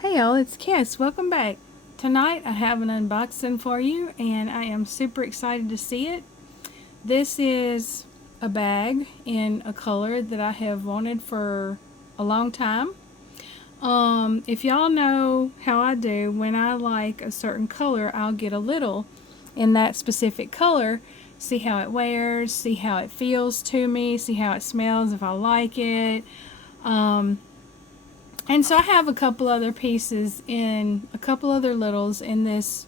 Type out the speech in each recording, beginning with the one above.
Hey y'all, it's Cass. Welcome back. Tonight I have an unboxing for you and I am super excited to see it. This is a bag in a color that I have wanted for a long time. If y'all know how I do, when I like a certain color, I'll get a little in that specific color, see how it wears, see how it feels to me, see how it smells, if I like it. And so I have a couple other pieces in a couple other littles in this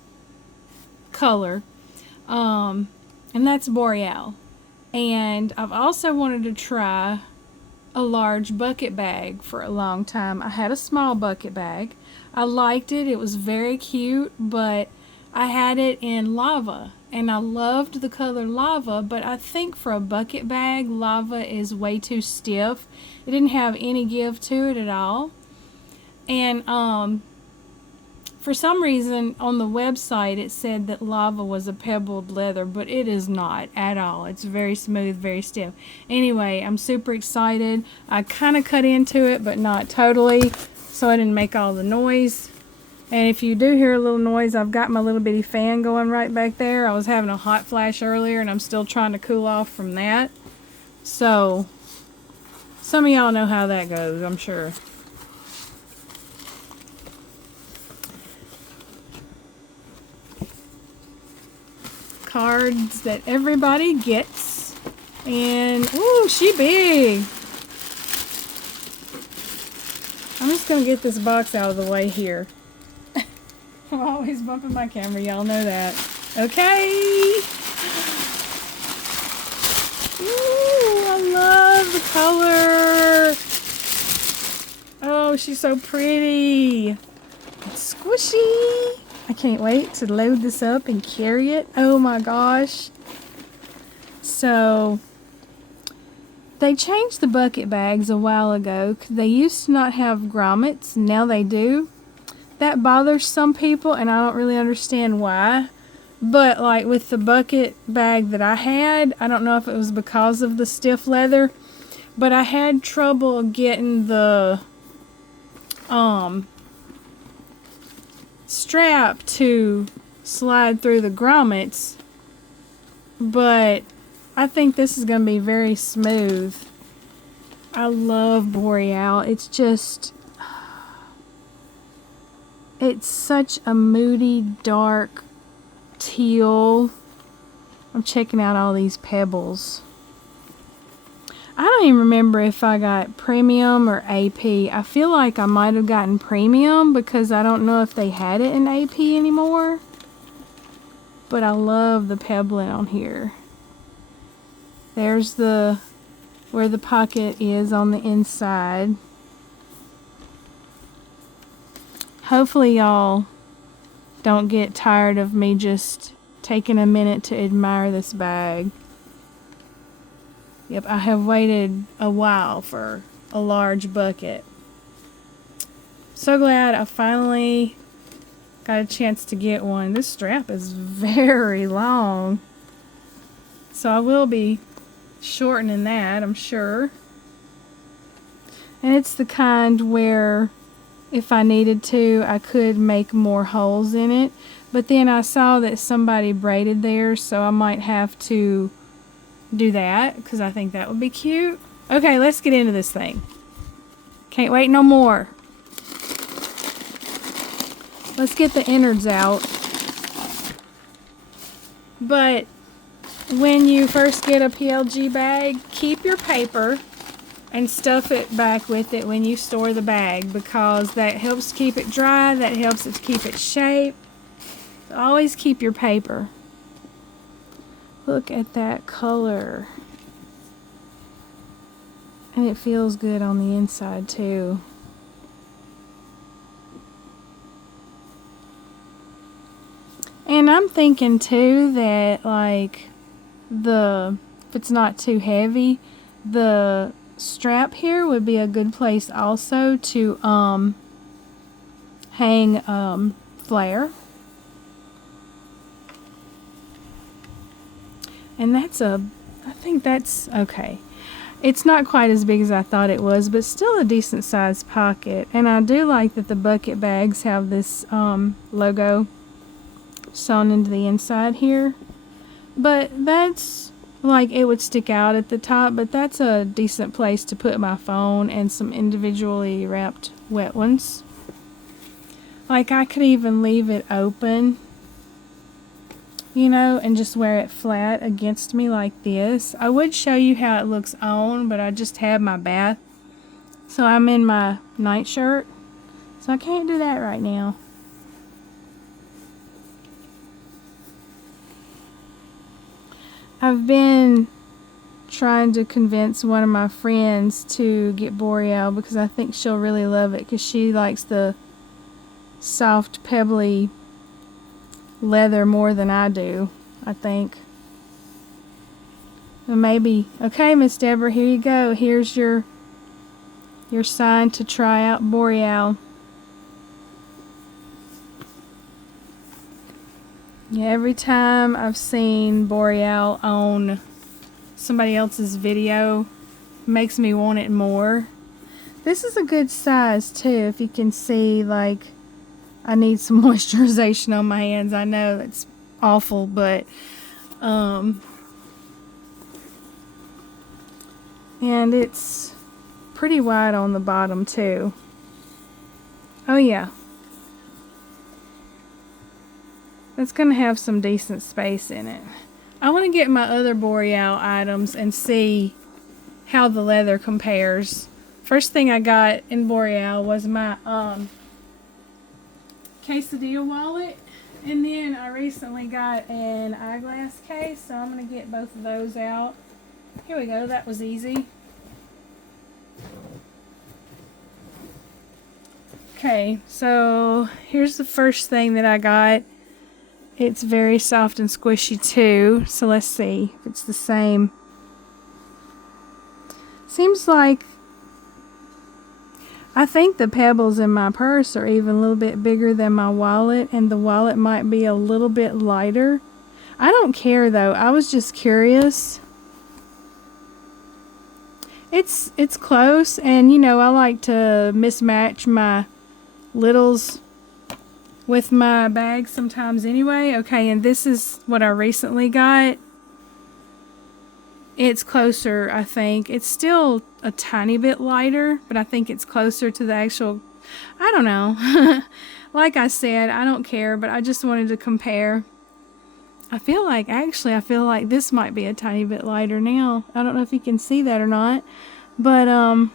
color, and that's Boreal. And I've also wanted to try a large bucket bag for a long time. I had a small bucket bag. I liked it. It was very cute, but I had it in lava, and I loved the color lava, but I think for a bucket bag, lava is way too stiff. It didn't have any give to it at all. And for some reason on the website it said that lava was a pebbled leather, but it is not at all. It's very smooth, very stiff. Anyway, I'm super excited. I kind of cut into it, but not totally, so I didn't make all the noise. And if you do hear a little noise, I've got my little bitty fan going right back there. I was having a hot flash earlier, and I'm still trying to cool off from that. So, some of y'all know how that goes, I'm sure. Cards that everybody gets, and ooh, she big. I'm just gonna get this box out of the way here. I'm always bumping my camera, y'all know that. Okay. Ooh, I love the color. Oh, she's so pretty. It's squishy. I can't wait to load this up and carry it. Oh my gosh. So, they changed the bucket bags a while ago. They used to not have grommets, now they do. That bothers some people, and I don't really understand why. But like with the bucket bag that I had, I don't know if it was because of the stiff leather, but I had trouble getting the strap to slide through the grommets, but I think this is going to be very smooth. I love Boreal. It's such a moody, dark teal. I'm checking out all these pebbles. I don't even remember if I got premium or AP. I feel like I might have gotten premium because I don't know if they had it in AP anymore. But I love the pebbling on here. There's where the pocket is on the inside. Hopefully y'all don't get tired of me just taking a minute to admire this bag. Yep, I have waited a while for a large bucket. So glad I finally got a chance to get one. This strap is very long, so I will be shortening that, I'm sure. And it's the kind where if I needed to, I could make more holes in it. But then I saw that somebody braided theirs, so I might have to do that because I think that would be cute. Okay, let's get into this thing. Can't wait no more. Let's get the innards out. But when you first get a PLG bag, keep your paper and stuff it back with it when you store the bag, because that helps keep it dry, that helps it keep its shape. So always keep your paper. Look at that color. And it feels good on the inside too. And I'm thinking too that like if it's not too heavy, the strap here would be a good place also to hang flare. And I think that's okay. It's not quite as big as I thought it was, but still a decent sized pocket. And I do like that the bucket bags have this logo sewn into the inside here. But that's like, it would stick out at the top, but that's a decent place to put my phone and some individually wrapped wet ones. Like, I could even leave it open, you know, and just wear it flat against me like this. I would show you how it looks on, but I just had my bath, so I'm in my nightshirt, so I can't do that right now. I've been trying to convince one of my friends to get Boreal because I think she'll really love it, because she likes the soft, pebbly leather more than I do, I think. And maybe, okay, Miss Deborah, here you go. Here's your sign to try out Boreal. Yeah, every time I've seen Boreal on somebody else's video, makes me want it more. This is a good size too, if you can see. Like, I need some moisturization on my hands. I know that's awful, but and it's pretty wide on the bottom too. Oh yeah. It's going to have some decent space in it. I want to get my other Boreal items and see how the leather compares. First thing I got in Boreal was my quesadilla wallet. And then I recently got an eyeglass case, so I'm going to get both of those out. Here we go, that was easy. Okay, so here's the first thing that I got. It's very soft and squishy too, so let's see if it's the same. Seems like, I think the pebbles in my purse are even a little bit bigger than my wallet, and the wallet might be a little bit lighter. I don't care though, I was just curious. It's close, and you know, I like to mismatch my littles with my bag sometimes anyway. Okay, and this is what I recently got. It's closer, I think. It's still a tiny bit lighter, but I think it's closer to the actual, I don't know. Like I said, I don't care, but I just wanted to compare. I feel like this might be a tiny bit lighter now. I don't know if you can see that or not, but I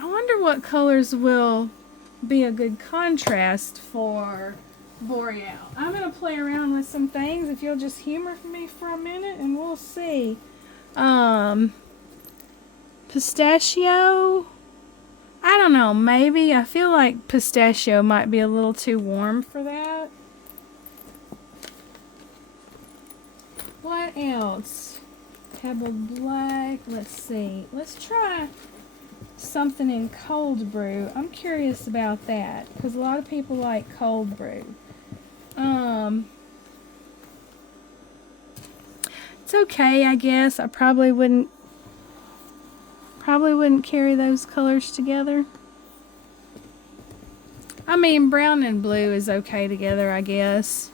wonder what colors will be a good contrast for Boreal. I'm going to play around with some things, if you'll just humor me for a minute, and we'll see. Pistachio, I don't know, maybe. I feel like pistachio might be a little too warm for that. What else? Pebbled black, let's see. Let's try something in cold brew. I'm curious about that, because a lot of people like cold brew. It's okay, I guess. I probably wouldn't carry those colors together. I mean, brown and blue is okay together, I guess.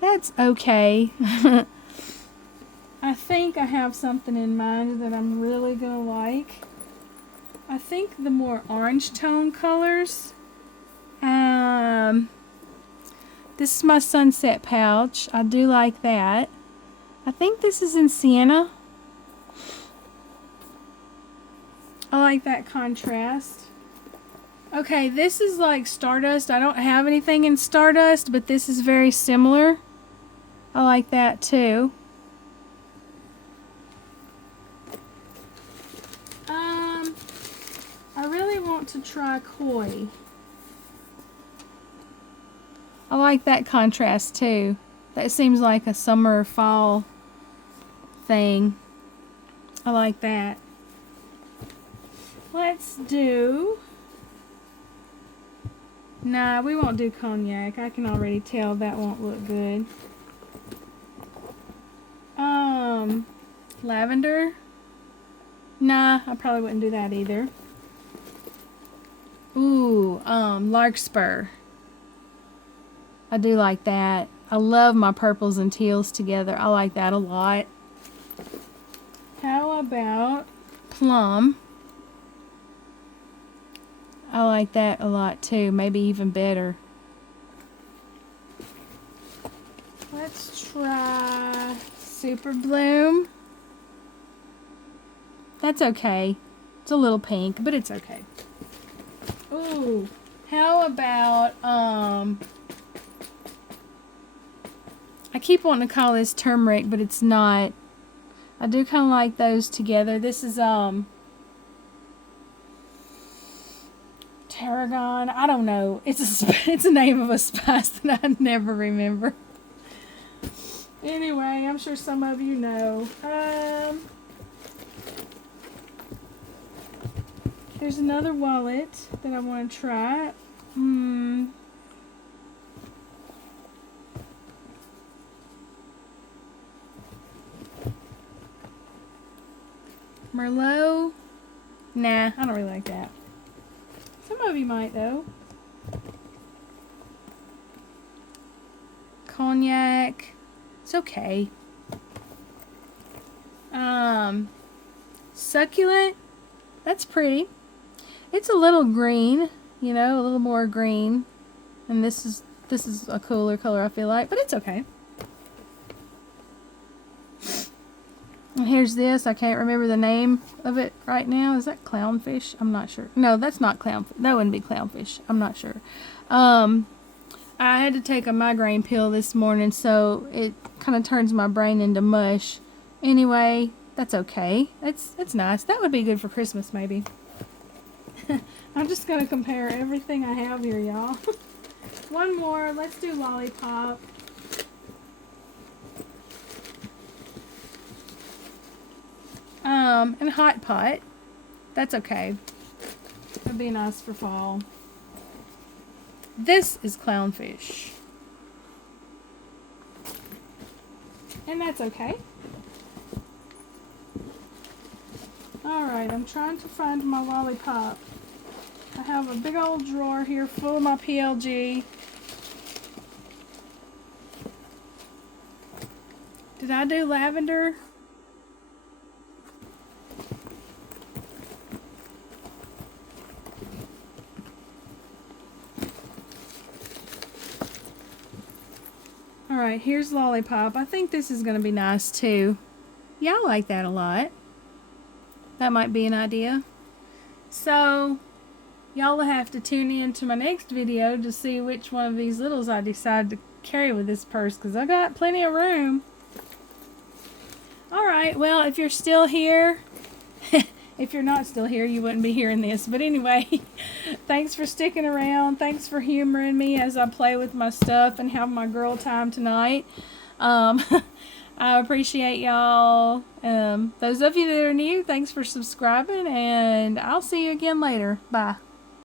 That's okay. I think I have something in mind that I'm really gonna like. I think the more orange tone colors. This is my sunset pouch. I do like that. I think this is in sienna. I like that contrast. Okay, this is like stardust. I don't have anything in stardust, but this is very similar. I like that too. I really want to try koi. I like that contrast too. That seems like a summer fall thing. I like that. Let's do... Nah, we won't do cognac. I can already tell that won't look good. lavender. Nah, I probably wouldn't do that either. Ooh, larkspur. I do like that. I love my purples and teals together. I like that a lot. How about plum? I like that a lot too. Maybe even better. Let's try super bloom. That's okay. It's a little pink, but it's okay. Ooh, how about, I keep wanting to call this turmeric, but it's not. I do kind of like those together. This is, tarragon. I don't know. It's a name of a spice that I never remember. Anyway, I'm sure some of you know. There's another wallet that I want to try. Merlot? Nah, I don't really like that. Some of you might though. Cognac. It's okay. Succulent. That's pretty. It's a little green, you know, a little more green. And this is a cooler color, I feel like, but it's okay. And here's this. I can't remember the name of it right now. Is that clownfish? I'm not sure. No, that's not clownfish. That wouldn't be clownfish. I'm not sure. I had to take a migraine pill this morning, so it kind of turns my brain into mush. Anyway, that's okay. It's nice. That would be good for Christmas, maybe. I'm just going to compare everything I have here, y'all. One more. Let's do lollipop. And hot pot. That's okay. That'd be nice for fall. This is clownfish. And that's okay. Alright, I'm trying to find my lollipop. I have a big old drawer here full of my PLG. Did I do lavender? Alright, here's lollipop. I think this is going to be nice too. Yeah, I like that a lot. That might be an idea. So, y'all will have to tune in to my next video to see which one of these littles I decide to carry with this purse, because I got plenty of room. Alright, well, if you're still here, if you're not still here, you wouldn't be hearing this. But anyway, thanks for sticking around. Thanks for humoring me as I play with my stuff and have my girl time tonight. I appreciate y'all. Those of you that are new, thanks for subscribing, and I'll see you again later. Bye.